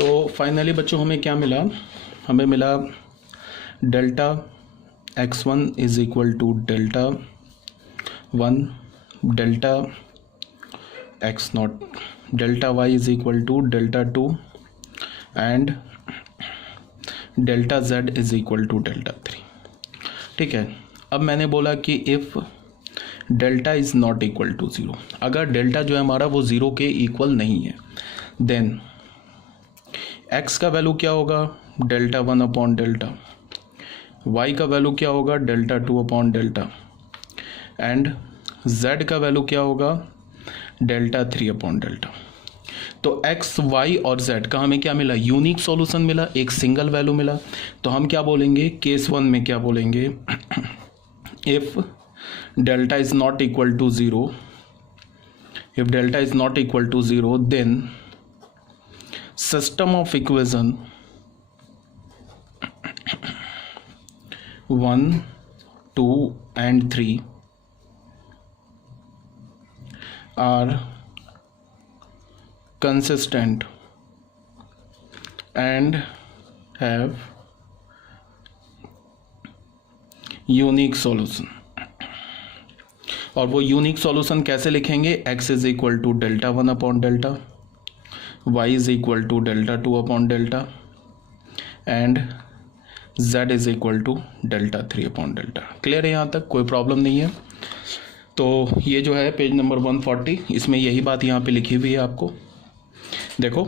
तो फाइनली बच्चों हमें क्या मिला, हमें मिला delta x1 is equal to delta 1 delta x not, delta y is equal to delta 2 and delta z is equal to delta 3। ठीक है, अब मैंने बोला कि if delta is not equal to zero, अगर डेल्टा जो है हमारा वो ज़ीरो के इक्वल नहीं है, देन x का वैल्यू क्या होगा, डेल्टा 1 अपॉन डेल्टा, y का वैल्यू क्या होगा, delta 2 upon delta, and z का वैल्यू क्या होगा, डेल्टा 3 अपॉन डेल्टा। तो x, y और z का हमें क्या मिला, यूनिक सॉल्यूशन मिला, एक सिंगल वैल्यू मिला। तो हम क्या बोलेंगे, केस 1 में क्या बोलेंगे, if delta is not equal to zero, if delta is not equal to zero, then system of equation 1, 2 and 3 are consistent and have unique solution. और वो यूनिक सॉल्यूशन कैसे लिखेंगे, x is equal to delta 1 upon delta, y is equal to delta 2 upon delta, and z is equal to delta 3 upon delta. Clear है, यहाँ तक कोई problem नहीं है। तो ये जो है पेज नंबर 140, इसमें यही बात यहाँ पे लिखी हुई है। आपको देखो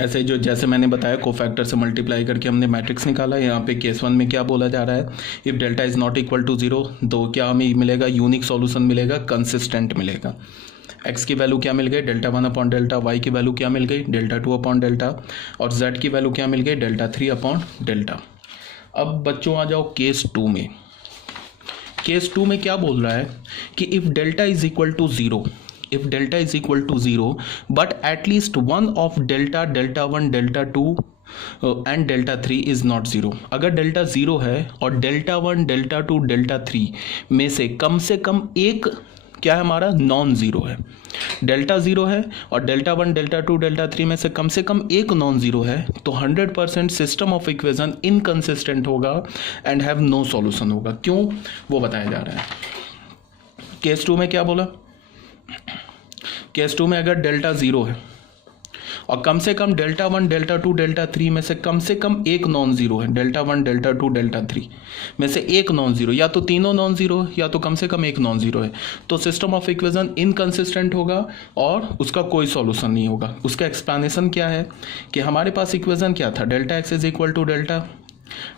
ऐसे जो जैसे मैंने बताया कोफैक्टर से मल्टीप्लाई करके हमने मैट्रिक्स निकाला। यहाँ पे केस 1 में क्या बोला जा रहा है, if delta is not equal to zero, तो क्या हमें मिलेगा, यूनिक सॉल्यूशन मिलेगा, कंसिस्टेंट मिलेगा। x की वैल्यू क्या मिल गई, डेल्टा 1 अपॉन डेल्टा, y की वैल्यू क्या मिल गई, डेल्टा 2 अपॉन डेल्टा, और z की वैल्यू क्या मिल गई, डेल्टा 3 अपॉन डेल्टा। अब बच्चों आ जाओ केस 2 में। केस 2 में क्या बोल रहा है कि if delta is equal to zero, if delta is equal to 0 but at least one of delta, delta 1, delta 2 and delta 3 is not 0। अगर डेल्टा 0 है और डेल्टा 1, डेल्टा 2, डेल्टा 3 में से कम एक क्या है हमारा, नॉन ज़ीरो है। डेल्टा 0 है और डेल्टा 1, डेल्टा 2, डेल्टा 3 में से कम एक नॉन ज़ीरो है, तो 100% सिस्टम ऑफ इक्वेशन इनकंसिस्टेंट होगा एंड हैव नो सॉल्यूशन होगा। क्यों, वो बताया जा रहा है। केस 2 में क्या बोला, केस 2 में अगर डेल्टा 0 है और कम से कम डेल्टा 1, डेल्टा 2, डेल्टा 3 में से कम एक नॉन ज़ीरो है, डेल्टा 1, डेल्टा 2, डेल्टा 3 में से एक नॉन ज़ीरो, या तो तीनों नॉन ज़ीरो या तो कम से कम एक नॉन ज़ीरो है, तो सिस्टम ऑफ इक्वेशन इनकंसिस्टेंट होगा और उसका कोई सॉल्यूशन नहीं होगा। उसका एक्सप्लेनेशन क्या है कि हमारे पास इक्वेशन क्या था, delta x is equal to delta,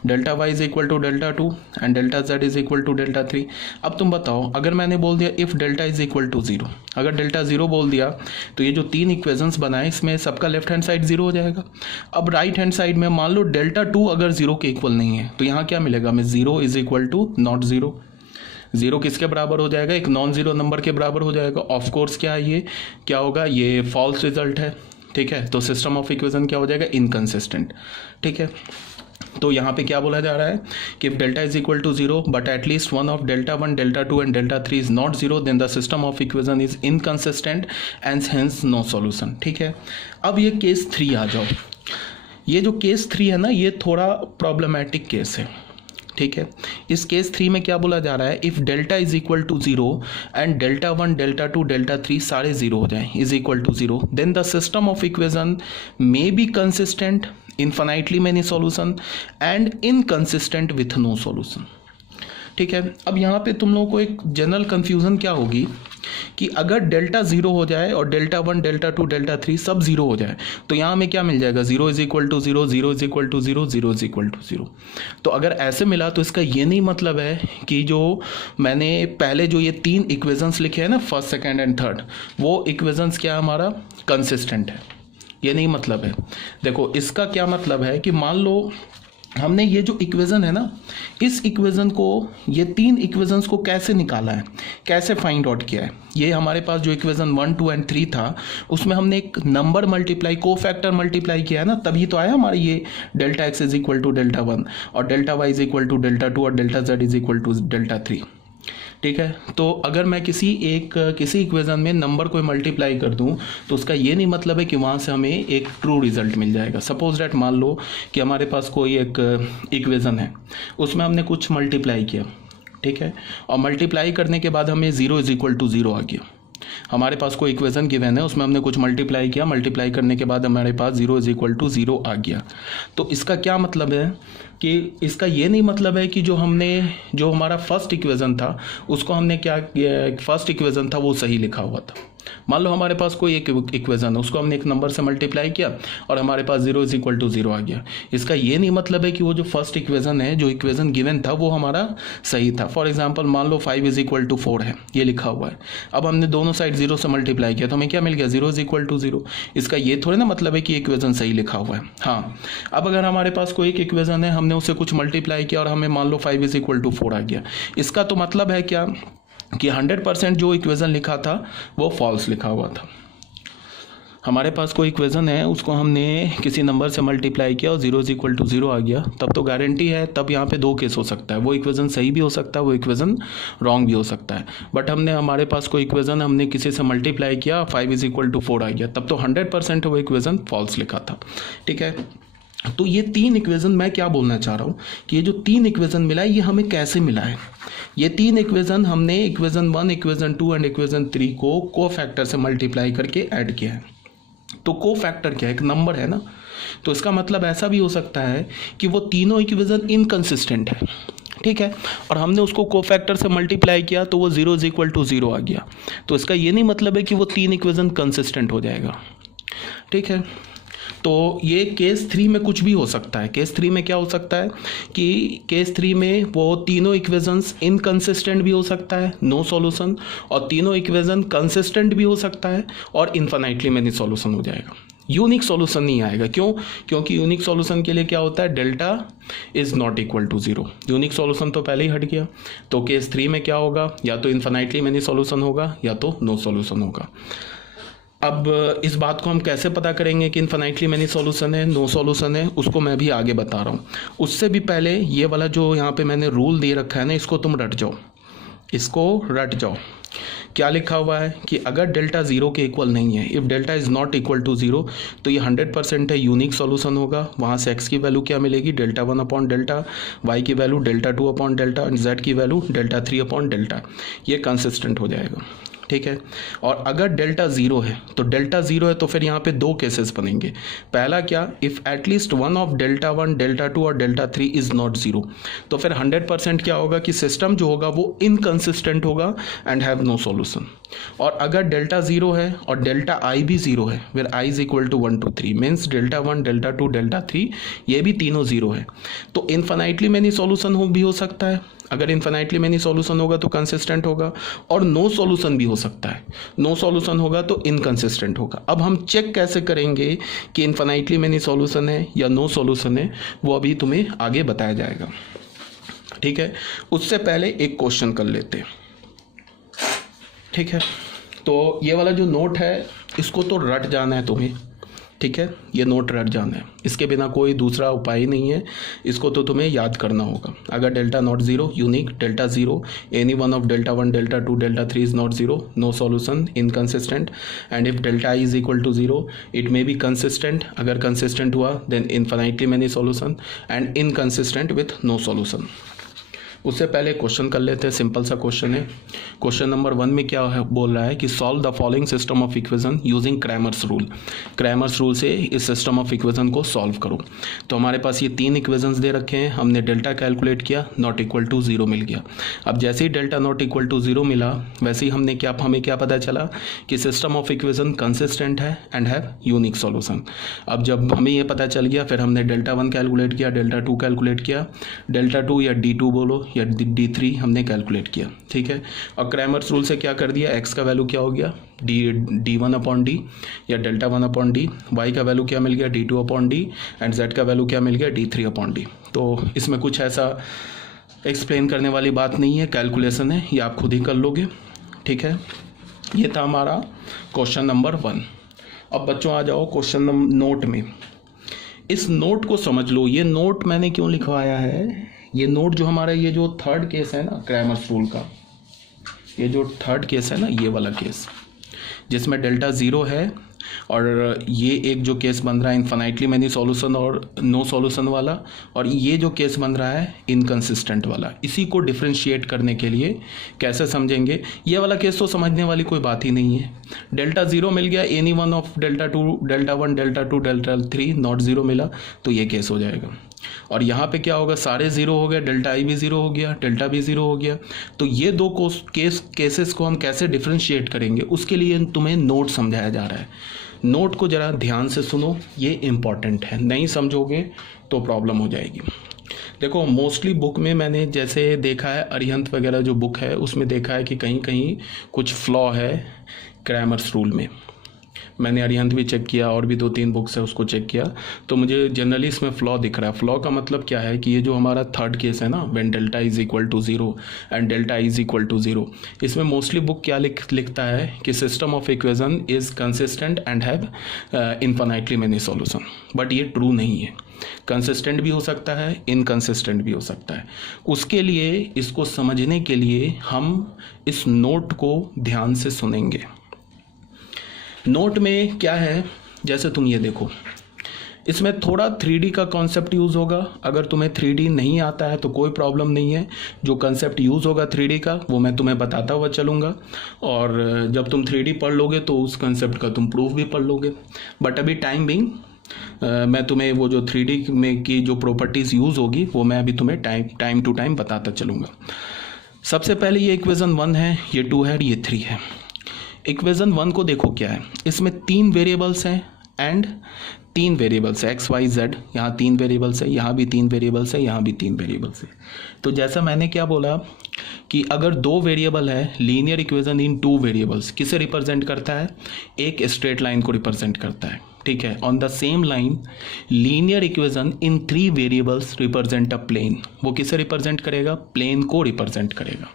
delta y is equal to delta 2 and delta z is equal to delta 3। अब तुम बताओ, अगर मैंने बोल दिया if delta is equal to 0, अगर डेल्टा 0 बोल दिया तो ये जो तीन इक्वेशंस बनाए इसमें सबका लेफ्ट हैंड साइड 0 हो जाएगा। अब राइट हैंड साइड में मान लो डेल्टा 2 अगर 0 के इक्वल नहीं है, तो यहाँ क्या मिलेगा हमें, 0 इज इक्वल टू नॉट 0। 0 किसके बराबर हो जाएगा, एक नॉन ज़ीरो नंबर के बराबर हो जाएगा। ऑफ कोर्स क्या है, ये क्या होगा, ये फॉल्स रिजल्ट है। ठीक है, तो सिस्टम ऑफ इक्वेशन क्या हो जाएगा, इनकंसिस्टेंट। ठीक है, तो यहाँ पे क्या बोला जा रहा है कि delta is equal to 0 but at least one of delta 1, delta 2 and delta 3 is not 0, then the system of equation is inconsistent and hence no solution. ठीक है, अब ये केस 3 आ जाओ। ये जो केस 3 है ना, ये थोड़ा प्रॉब्लमैटिक केस है। ठीक है, इस केस 3 में क्या बोला जा रहा है, if delta is equal to 0 and delta 1, delta 2, delta 3 सारे 0 हो जाएं, is equal to 0, then the system of equation may be consistent, infinitely many solution and inconsistent with no solution। ठीक है, अब यहाँ पे तुम लोगों को एक जनरल कंफ्यूजन क्या होगी कि अगर डेल्टा 0 हो जाए और डेल्टा 1, डेल्टा 2, डेल्टा 3 सब 0 हो जाए, तो यहाँ में क्या मिल जाएगा, 0 is equal to 0, 0 is equal to 0, 0 is equal to 0। तो अगर ऐसे मिला तो इसका ये नहीं मतलब है कि जो मैंने पहले जो ये तीन इक्वेशंस लिखे हैं ना, फर्स्ट, सेकेंड एंड थर्ड, वो इक्वेशंस क्या हमारा कंसिस्टेंट है, ये नहीं मतलब है। देखो इसका क्या मतलब है कि मान लो हमने ये जो इक्वेशन है ना, इस इक्वेशन को, ये तीन इक्वेशंस को कैसे निकाला है, कैसे फाइंड आउट किया है। ये हमारे पास जो इक्वेशन 1, 2 एंड 3 था, उसमें हमने एक नंबर मल्टीप्लाई, कोफैक्टर मल्टीप्लाई किया है ना, तभी तो आया हमारा ये delta x is equal to delta 1 और delta y is equal to delta 2 और delta z is equal to delta 3। ठीक है। तो अगर मैं किसी इक्वेशन में नंबर को मल्टीप्लाई कर दूं तो उसका ये नहीं मतलब है कि वहाँ से हमें एक ट्रू रिजल्ट मिल जाएगा। सपोज डैट मान लो कि हमारे पास कोई एक इक्वेशन है, उसमें हमने कुछ मल्टीप्लाई किया, ठीक है, और मल्टीप्लाई करने के बाद हमें 0 = 0 आ गया। हमारे पास कोई इक्वेशन गिवन है, उसमें हमने कुछ मल्टीप्लाई किया, मल्टीप्लाई करने के बाद हमारे पास 0 = 0 आ गया। तो इसका क्या मतलब है कि इसका ये नहीं मतलब है कि जो हमारा फर्स्ट इक्वेशन था उसको हमने क्या किया, फर्स्ट इक्वेशन था वो सही लिखा हुआ था। मान लो हमारे पास कोई एक इक्वेशन है, उसको हमने एक नंबर से मल्टीप्लाई किया और हमारे पास 0 = 0 आ गया। इसका ये नहीं मतलब है कि वो जो फर्स्ट इक्वेशन है, जो इक्वेशन गिवन था वो हमारा सही था। फॉर एग्जांपल मान लो 5 = 4 है, ये लिखा हुआ है। अब हमने दोनों साइड 0 से मल्टीप्लाई किया तो हमें क्या मिल गया, 0 = 0। इसका ये थोड़े ना मतलब है कि इक्वेशन सही लिखा हुआ है। हाँ, अब अगर हमारे पास कोई एक इक्वेशन है, हमने उसे कुछ मल्टीप्लाई किया और हमें मान लो 5 = 4 आ गया, इसका तो मतलब है क्या कि 100% जो इक्वेशन लिखा था वो फॉल्स लिखा हुआ था। हमारे पास कोई इक्वेशन है, उसको हमने किसी नंबर से मल्टीप्लाई किया और 0 = 0 आ गया, तब तो गारंटी है, तब यहाँ पे 2 केस हो सकता है। वो इक्वेशन सही भी हो सकता है, वो इक्वेशन रॉन्ग भी हो सकता है। बट हमारे पास कोई इक्वेशन हमने किसी से मल्टीप्लाई किया, 5 = 4 आ गया, तब तो 100% वो इक्वेशन फॉल्स लिखा था। ठीक है, तो ये 3 इक्वेशन, मैं क्या बोलना चाह रहा हूँ कि ये जो 3 इक्वेशन मिला है ये हमें कैसे मिला है। ये 3 इक्वेशन हमने इक्वेशन 1, इक्वेशन 2 एंड इक्वेशन 3 को कोफैक्टर से मल्टीप्लाई करके ऐड किया है। तो कोफैक्टर क्या है, एक नंबर है ना, तो इसका मतलब ऐसा भी हो सकता है कि वो तीनों इक्वेशन इनकंसिस्टेंट है, ठीक है, और हमने उसको कोफैक्टर से मल्टीप्लाई किया तो वो 0 = 0 आ गया। तो इसका ये नहीं मतलब है कि वो 3 इक्वेशन कंसिस्टेंट हो जाएगा, ठीक है। तो ये केस 3 में कुछ भी हो सकता है। केस 3 में क्या हो सकता है कि केस 3 में वो तीनों इक्वेशंस इनकंसिस्टेंट भी हो सकता है, नो सॉल्यूशन, और तीनों इक्वेशन कंसिस्टेंट भी हो सकता है और इन्फिनाइटली मेनी सॉल्यूशन हो जाएगा। यूनिक सॉल्यूशन नहीं आएगा। क्यों? क्योंकि यूनिक सॉल्यूशन के लिए क्या होता है, delta is not equal to 0। Unique solution तो पहले ही हट गया। तो केस 3 में क्या होगा, या तो इन्फिनाइटली मेनी सॉल्यूशन होगा या तो नो सॉल्यूशन होगा। अब इस बात को हम कैसे पता करेंगे कि इन्फिनाइटली मेनी सॉल्यूशन है, नो सॉल्यूशन है, उसको मैं भी आगे बता रहा हूँ। उससे भी पहले ये वाला जो यहाँ पे मैंने रूल दे रखा है ना, इसको तुम रट जाओ, इसको रट जाओ। क्या लिखा हुआ है कि अगर डेल्टा 0 के इक्वल नहीं है, if delta is not equal to 0, तो ये 100% है यूनिक सॉल्यूशन होगा। वहाँ से x की वैल्यू क्या मिलेगी, डेल्टा 1/डेल्टा, y की वैल्यू डेल्टा 2/डेल्टा, एंड z की वैल्यू डेल्टा 3/डेल्टा। ये कंसिस्टेंट हो जाएगा, ठीक है। और अगर डेल्टा 0 है तो डेल्टा 0 है तो फिर यहाँ पे 2 केसेस बनेंगे। पहला क्या, if at least one of delta 1, delta 2 और डेल्टा 3 इज़ नॉट 0, तो फिर 100% क्या होगा कि सिस्टम जो होगा वो इनकंसिस्टेंट होगा एंड हैव नो सॉल्यूशन। और अगर डेल्टा 0 है और डेल्टा i भी 0 है, फिर i is equal to 1 to 3, means delta 1, delta 2, delta 3 ये भी तीनों 0 है, तो इन्फिनाइटली मेनी सॉल्यूशन भी हो सकता है। अगर इन्फिनाइटली मेनी सॉल्यूशन होगा तो कंसिस्टेंट होगा, और नो सॉल्यूशन भी हो सकता है। नो सॉल्यूशन होगा तो इनकंसिस्टेंट होगा। अब हम चेक कैसे करेंगे कि इन्फिनाइटली मेनी सॉल्यूशन है या नो सॉल्यूशन है, वो अभी तुम्हें आगे बताया जाएगा, ठीक है। उससे पहले एक क्वेश्चन कर लेते हैं, ठीक है। तो ये वाला जो नोट है इसको तो रट जाना है तुम्हें, ठीक है, ये नोट रट जाना है, इसके बिना कोई दूसरा उपाय ही नहीं है। इसको तो तुम्हें याद करना होगा। अगर delta not 0, unique, delta 0, any one of delta 1, delta 2, delta 3 is not 0, no solution, inconsistent, and if delta i is equal to 0, it may be consistent, अगर कंसिस्टेंट हुआ then infinitely many solution, and inconsistent with no solution. उससे पहले question कर लेते हैं, simple सा question है। Question number 1 में क्या है, बोल रहा है कि solve the following system of equation using Cramer's rule. Cramer's rule से इस सिस्टम ऑफ इक्वेशन को सॉल्व करो। तो हमारे पास ये 3 इक्वेशंस दे रखे हैं, हमने डेल्टा कैलकुलेट किया, नॉट इक्वल टू 0 मिल गया। अब जैसे ही डेल्टा नॉट इक्वल टू 0 मिला, वैसे ही हमें क्या पता चला कि सिस्टम ऑफ इक्वेशन कंसिस्टेंट है एंड हैव यूनिक सॉल्यूशन। अब जब हमें ये पता चल गया, फिर हमने डेल्टा 1 कैलकुलेट किया, डेल्टा 2 कैलकुलेट किया, डेल्टा 2 या D2 बोलो या D3 हमने कैलकुलेट किया, ठीक है। और क्रैमर्स रूल से क्या कर दिया, x का वैल्यू क्या हो गया, D1/D या डेल्टा 1/D, y का वैल्यू क्या मिल गया, D2/D, एंड z का वैल्यू क्या मिल गया, D3/D। तो इसमें कुछ ऐसा एक्सप्लेन करने वाली बात नहीं है, कैलकुलेशन है, ये आप खुद ही कर लोगे, ठीक है। ये था हमारा क्वेश्चन नंबर 1। अब बच्चों आ जाओ क्वेश्चन नोट में। इस नोट को समझ लो, ये नोट मैंने क्यों लिखवाया है, ये नोट जो हमारा ये जो थर्ड केस है ना क्रैमर्स रूल का, ये जो थर्ड केस है ना, ये वाला केस जिसमें डेल्टा 0 है, और ये एक जो केस बन रहा है इनफाइनाइटली मैनी सॉल्यूशन और नो सॉल्यूशन वाला, और ये जो केस बन रहा है इनकंसिस्टेंट वाला, इसी को डिफ्रेंशिएट करने के लिए कैसे समझेंगे। ये वाला केस तो समझने वाली कोई बात ही नहीं है। डेल्टा 0 मिल गया, any one of delta 2, delta 1, delta 2, delta 3 not 0 मिला, तो ये केस हो जाएगा। और यहाँ पे क्या होगा, सारे 0 हो गए, डेल्टा आई भी 0 हो गया, डेल्टा भी 0 हो गया। तो ये दो केसेस को हम कैसे डिफ्रेंशिएट करेंगे, उसके लिए तुम्हें नोट समझाया जा रहा है। नोट को ज़रा ध्यान से सुनो, ये इम्पॉर्टेंट है, नहीं समझोगे तो प्रॉब्लम हो जाएगी। देखो मोस्टली बुक में मैंने जैसे देखा है, अरिहंत वगैरह जो बुक है उसमें देखा है कि कहीं कहीं कुछ फ्लॉ है क्रैमर्स रूल में। मैंने अरिहंत भी चेक किया और भी 2-3 बुक्स है उसको चेक किया, तो मुझे जनरली इसमें फ्लॉ दिख रहा है। फ्लॉ का मतलब क्या है कि ये जो हमारा थर्ड केस है ना, when delta is equal to 0 and delta is equal to 0, इसमें मोस्टली बुक क्या लिखता है कि system of equation is consistent and have infinitely many solution. But ये ट्रू नहीं है, कंसिस्टेंट भी हो सकता है, इनकंसिस्टेंट भी हो सकता है। उसके लिए, इसको समझने के लिए हम इस नोट को ध्यान से सुनेंगे। नोट में क्या है, जैसे तुम ये देखो, इसमें थोड़ा 3D का कॉन्सेप्ट यूज़ होगा। अगर तुम्हें 3D नहीं आता है तो कोई प्रॉब्लम नहीं है, जो कॉन्सेप्ट यूज़ होगा 3D का वो मैं तुम्हें बताता हुआ चलूँगा, और जब तुम 3D पढ़ लोगे तो उस कॉन्सेप्ट का तुम प्रूफ भी पढ़ लोगे। बट अभी टाइम बिंग मैं तुम्हें वो जो 3D में की जो प्रॉपर्टीज़ यूज़ होगी वो मैं अभी तुम्हें टाइम टू टाइम बताता चलूँगा। सबसे पहले ये इक्वेशन 1 है, ये 2 है, ये 3 है। इक्वेशन 1 को देखो क्या है, इसमें 3 वेरिएबल्स हैं एंड 3 वेरिएबल्स है, एक्स वाई जेड, यहाँ 3 वेरिएबल्स है, यहाँ भी 3 वेरिएबल्स है, यहाँ भी 3 वेरिएबल्स है। तो जैसा मैंने क्या बोला कि अगर 2 वेरिएबल है, लीनियर इक्वेशन इन 2 वेरिएबल्स किसे रिप्रेजेंट करता है, एक स्ट्रेट लाइन को रिप्रेजेंट करता है, ठीक है। On the same line linear equation in 3 variables represent a plane, वो किसे रिप्रेजेंट करेगा, प्लेन को रिप्रेजेंट करेगा।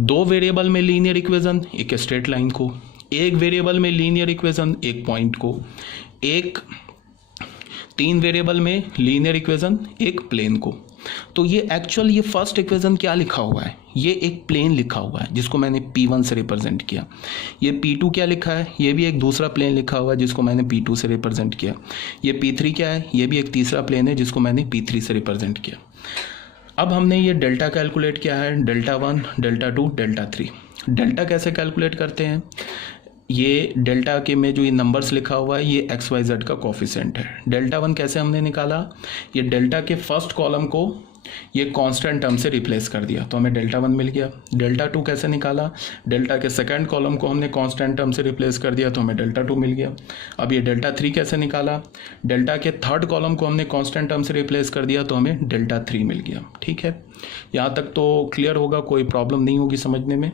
2 वेरिएबल में लीनियर इक्वेशन एक स्ट्रेट लाइन को, एक वेरिएबल में लीनियर इक्वेशन एक पॉइंट को, एक 3 वेरिएबल में लीनियर इक्वेशन एक प्लेन को। तो ये एक्चुअल ये फर्स्ट इक्वेशन क्या लिखा हुआ है, ये एक प्लेन लिखा हुआ है जिसको मैंने P1 से रिप्रेजेंट किया। ये P2 क्या लिखा है, ये भी एक दूसरा प्लेन लिखा हुआ है जिसको मैंने P2 से रिप्रेजेंट किया। ये P3 क्या है, ये भी एक तीसरा प्लेन है जिसको मैंने P3 से रिप्रेजेंट किया। अब हमने ये डेल्टा कैलकुलेट किया है, डेल्टा 1, डेल्टा 2, डेल्टा 3। डेल्टा कैसे कैलकुलेट करते हैं, ये डेल्टा के में जो ये नंबर्स लिखा हुआ है ये एक्स वाई जेड का कोफिशिएंट है। डेल्टा 1 कैसे हमने निकाला, ये डेल्टा के फर्स्ट कॉलम को ये कांस्टेंट टर्म से रिप्लेस कर दिया तो हमें डेल्टा 1 मिल गया। डेल्टा 2 कैसे निकाला, डेल्टा के सेकंड कॉलम को हमने कांस्टेंट टर्म से रिप्लेस कर दिया तो हमें डेल्टा 2 मिल गया। अब ये डेल्टा 3 कैसे निकाला, डेल्टा के थर्ड कॉलम को हमने कांस्टेंट टर्म से रिप्लेस कर दिया तो हमें डेल्टा 3 मिल गया। ठीक है, यहाँ तक तो क्लियर होगा, कोई प्रॉब्लम नहीं होगी समझने में।